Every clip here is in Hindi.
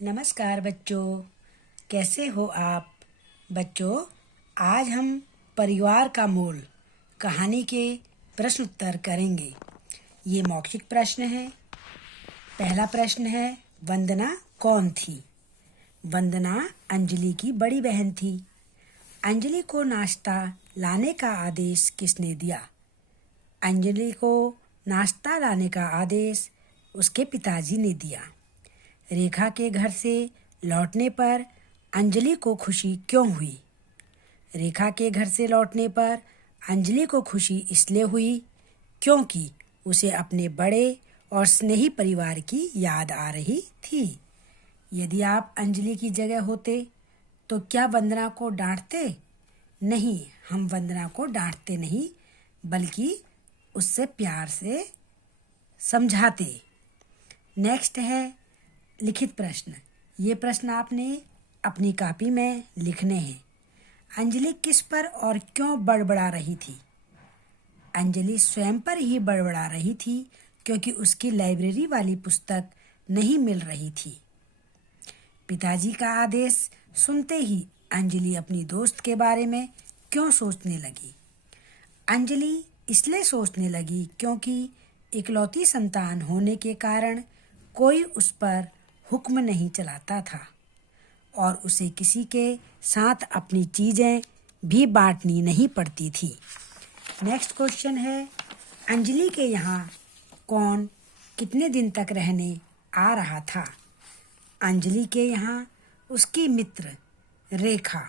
नमस्कार बच्चों, कैसे हो आप? बच्चों, आज हम परिवार का मोल कहानी के प्रश्न उत्तर करेंगे। ये मौखिक प्रश्न है। पहला प्रश्न है, वंदना कौन थी? वंदना अंजलि की बड़ी बहन थी। अंजलि को नाश्ता लाने का आदेश किसने दिया? अंजलि को नाश्ता लाने का आदेश उसके पिताजी ने दिया। रेखा के घर से लौटने पर अंजलि को खुशी क्यों हुई? रेखा के घर से लौटने पर अंजलि को खुशी इसलिए हुई क्योंकि उसे अपने बड़े और स्नेही परिवार की याद आ रही थी। यदि आप अंजलि की जगह होते तो क्या वंदना को डांटते? नहीं, हम वंदना को डांटते नहीं, बल्कि उससे प्यार से समझाते। नेक्स्ट है लिखित प्रश्न। ये प्रश्न आपने अपनी कॉपी में लिखने हैं। अंजलि किस पर और क्यों बड़बड़ा रही थी? अंजलि स्वयं पर ही बड़बड़ा रही थी क्योंकि उसकी लाइब्रेरी वाली पुस्तक नहीं मिल रही थी। पिताजी का आदेश सुनते ही अंजलि अपनी दोस्त के बारे में क्यों सोचने लगी? अंजलि इसलिए सोचने लगी क्योंकि इकलौती संतान होने के कारण कोई उस पर हुक्म नहीं चलाता था और उसे किसी के साथ अपनी चीज़ें भी बांटनी नहीं पड़ती थी। नेक्स्ट क्वेश्चन है, अंजलि के यहाँ कौन कितने दिन तक रहने आ रहा था? अंजलि के यहाँ उसकी मित्र रेखा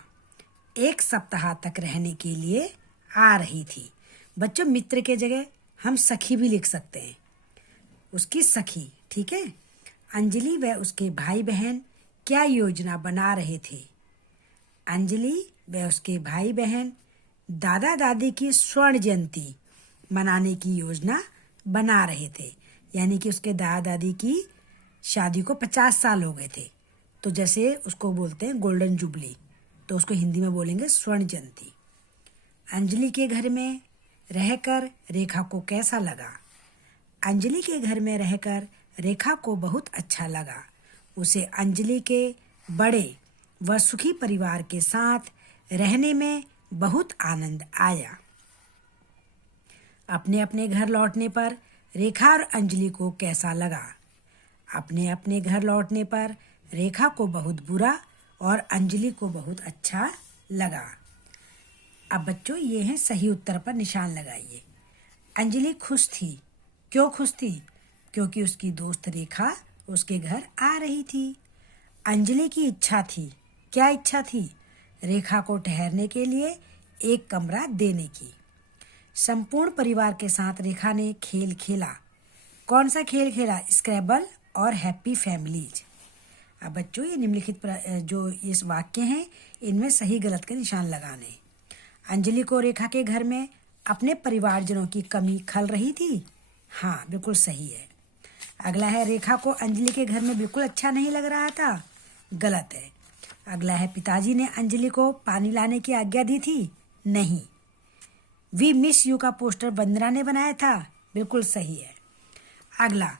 1 सप्ताह तक रहने के लिए आ रही थी। बच्चों, मित्र के जगह हम सखी भी लिख सकते हैं। उसकी सखी, ठीक है। अंजलि व उसके भाई बहन क्या योजना बना रहे थे? अंजलि व उसके भाई बहन दादा दादी की स्वर्ण जयंती मनाने की योजना बना रहे थे। यानी कि उसके दादा दादी की शादी को 50 साल हो गए थे, तो जैसे उसको बोलते हैं गोल्डन जुबली, तो उसको हिंदी में बोलेंगे स्वर्ण जयंती। अंजलि के घर में रहकर रेखा को कैसा लगा? अंजलि के घर में रहकर रेखा को बहुत अच्छा लगा। उसे अंजलि के बड़े व सुखी परिवार के साथ रहने में बहुत आनंद आया। अपने अपने घर लौटने पर रेखा और अंजलि को कैसा लगा? अपने अपने घर लौटने पर रेखा को बहुत बुरा और अंजलि को बहुत अच्छा लगा। अब बच्चों, ये हैं सही उत्तर पर निशान लगाइए। अंजलि खुश थी। क्यों खुश थी? क्योंकि उसकी दोस्त रेखा उसके घर आ रही थी। अंजलि की इच्छा थी। क्या इच्छा थी? रेखा को ठहरने के लिए एक कमरा देने की। संपूर्ण परिवार के साथ रेखा ने खेल खेला। कौन सा खेल खेला? स्क्रैबल और हैप्पी फैमिलीज। अब बच्चों, ये निम्नलिखित जो इस वाक्य हैं, इनमें सही गलत के निशान लगाने। अंजलि को रेखा के घर में अपने परिवारजनों की कमी खल रही थी। हाँ, बिल्कुल सही है। अगला है, रेखा को अंजलि के घर में बिल्कुल अच्छा नहीं लग रहा था। गलत है। अगला है, पिताजी ने अंजलि को पानी लाने की आज्ञा दी थी। नहीं। वी मिस यू का पोस्टर वंदना ने बनाया था। बिल्कुल सही है। अगला,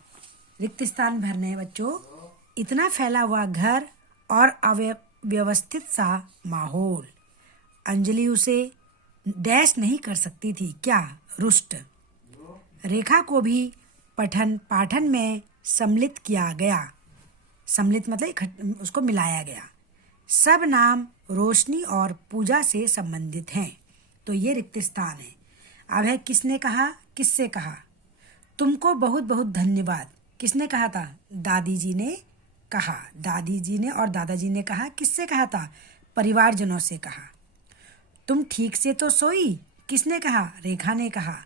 रिक्त स्थान भरने हैं बच्चों। इतना फैला हुआ घर और अव्यवस्थित सा माहौल। अंजलि उसे डैश नहीं कर सकती थी। क्या? रुष्ट। रेखा को भी पाठन में सम्मिलित किया गया। सम्मिलित मतलब उसको मिलाया गया। सब नाम रोशनी और पूजा से संबंधित हैं, तो ये रिक्त स्थान है। अब है, किसने कहा, किससे कहा? तुमको बहुत बहुत धन्यवाद। किसने कहा था? दादी जी ने कहा। दादी जी ने और दादाजी ने कहा। किससे कहा था? परिवारजनों से कहा। तुम ठीक से तो सोई? किसने कहा? रेखा ने कहा।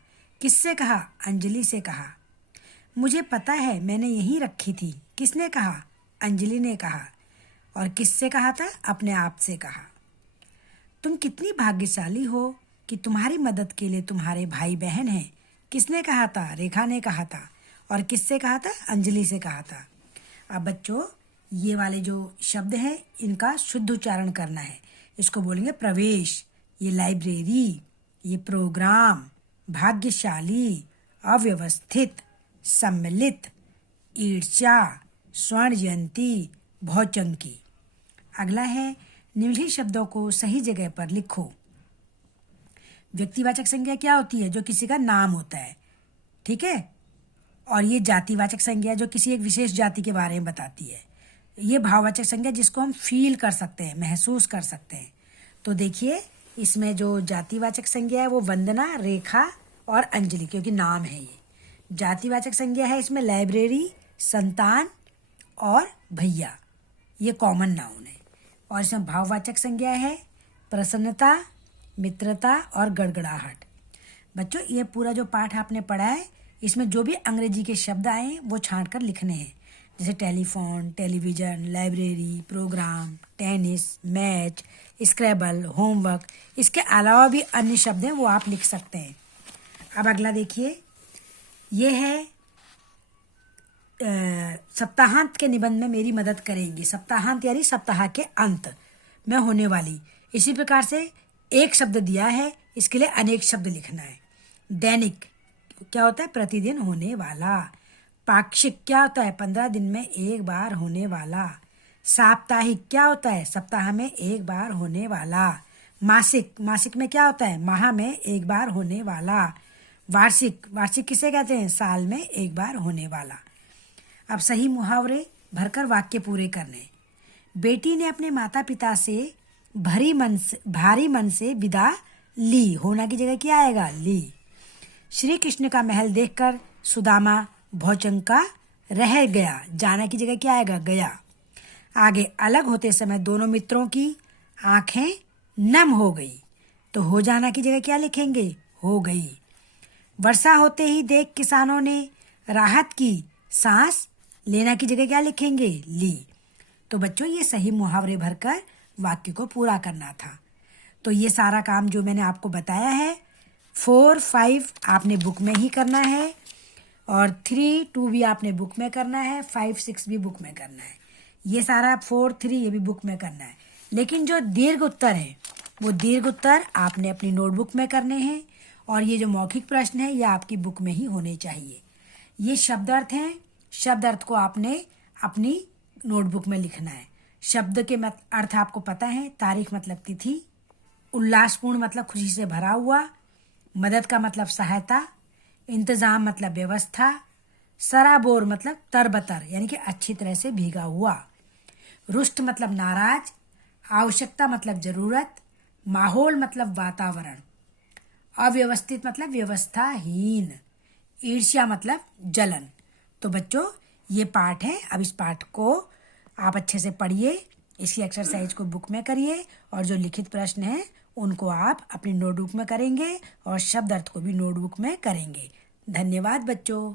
किससे कहा? अंजलि से कहा। मुझे पता है, मैंने यहीं रखी थी। किसने कहा? अंजलि ने कहा। और किससे कहा था? अपने आप से कहा। तुम कितनी भाग्यशाली हो कि तुम्हारी मदद के लिए तुम्हारे भाई बहन हैं। किसने कहा था? रेखा ने कहा था। और किससे कहा था? अंजलि से कहा था। अब बच्चों, ये वाले जो शब्द हैं, इनका शुद्ध उच्चारण करना है। इसको बोलेंगे प्रवेश, ये लाइब्रेरी, ये प्रोग्राम, भाग्यशाली, अव्यवस्थित, सम्मिलित, ईर्ष्या, स्वर्ण जयंती, भौचंकी। अगला है निम्नलिखित शब्दों को सही जगह पर लिखो। व्यक्तिवाचक संज्ञा क्या होती है? जो किसी का नाम होता है, ठीक है। और ये जातिवाचक संज्ञा जो किसी एक विशेष जाति के बारे में बताती है। ये भाववाचक संज्ञा जिसको हम फील कर सकते हैं, महसूस कर सकते हैं। तो देखिए इसमें जो जातिवाचक संज्ञा है वो वंदना, रेखा और अंजलि, क्योंकि नाम है ये। जातिवाचक संज्ञा है इसमें लाइब्रेरी, संतान और भैया, ये कॉमन नाउन है। और इसमें भाववाचक संज्ञा है प्रसन्नता, मित्रता और गड़गड़ाहट। बच्चों ये पूरा जो पाठ आपने पढ़ा है इसमें जो भी अंग्रेजी के शब्द आए वो छांट कर लिखने हैं, जैसे telephone, television, library, program, tennis, match, scrabble, homework. इसके अलावा भी अन्य शब्द हैं वो आप लिख सकते हैं। अब अगला देखिए, ये है सप्ताहांत के निबंध में मेरी मदद करेंगी। सप्ताहांत यानी सप्ताह के अंत में होने वाली। इसी प्रकार से एक शब्द दिया है, इसके लिए अनेक शब्द लिखना है। दैनिक क्या होता है? प्रतिदिन होने वाला। पाक्षिक क्या होता है? 15 दिन में एक बार होने वाला। साप्ताहिक क्या होता है? सप्ताह में एक बार होने वाला। मासिक, मासिक में क्या होता है? माह में एक बार होने वाला। वार्षिक, वार्षिक किसे कहते हैं? साल में एक बार होने वाला। अब सही मुहावरे भरकर वाक्य पूरे करने। बेटी ने अपने माता पिता से भारी मन से विदा ली। होना की जगह क्या आएगा? ली। श्री कृष्ण का महल देखकर सुदामा भौचंका रह गया। जाना की जगह क्या आएगा? गया। आगे अलग होते समय दोनों मित्रों की आंखें नम हो गई। तो हो जाना की जगह क्या लिखेंगे? हो गई। वर्षा होते ही देख किसानों ने राहत की सांस लेना की जगह क्या लिखेंगे? ली। तो बच्चों ये सही मुहावरे भरकर वाक्य को पूरा करना था। तो ये सारा काम जो मैंने आपको बताया है 4, 5 आपने बुक में ही करना है, और 3, 2 भी आपने बुक में करना है, 5, 6 भी बुक में करना है। ये सारा 4, 3 ये भी बुक में करना है। लेकिन जो दीर्घ उत्तर है वो दीर्घ उत्तर आपने अपनी नोटबुक में करने हैं, और ये जो मौखिक प्रश्न है ये आपकी बुक में ही होने चाहिए। ये शब्दार्थ हैं, शब्दार्थ को आपने अपनी नोटबुक में लिखना है। शब्द के अर्थ आपको पता है। तारीख मतलब तिथि, उल्लासपूर्ण मतलब खुशी से भरा हुआ, मदद का मतलब सहायता, इंतजाम मतलब व्यवस्था, सराबोर मतलब तरबतर यानी कि अच्छी तरह से भीगा हुआ, रुष्ट मतलब नाराज, आवश्यकता मतलब जरूरत, माहौल मतलब वातावरण, अव्यवस्थित मतलब व्यवस्थाहीन, ईर्ष्या मतलब जलन। तो बच्चों ये पाठ है। अब इस पाठ को आप अच्छे से पढ़िए, इसकी एक्सरसाइज को बुक में करिए, और जो लिखित प्रश्न हैं उनको आप अपनी नोटबुक में करेंगे और शब्द अर्थ को भी नोटबुक में करेंगे। धन्यवाद बच्चों।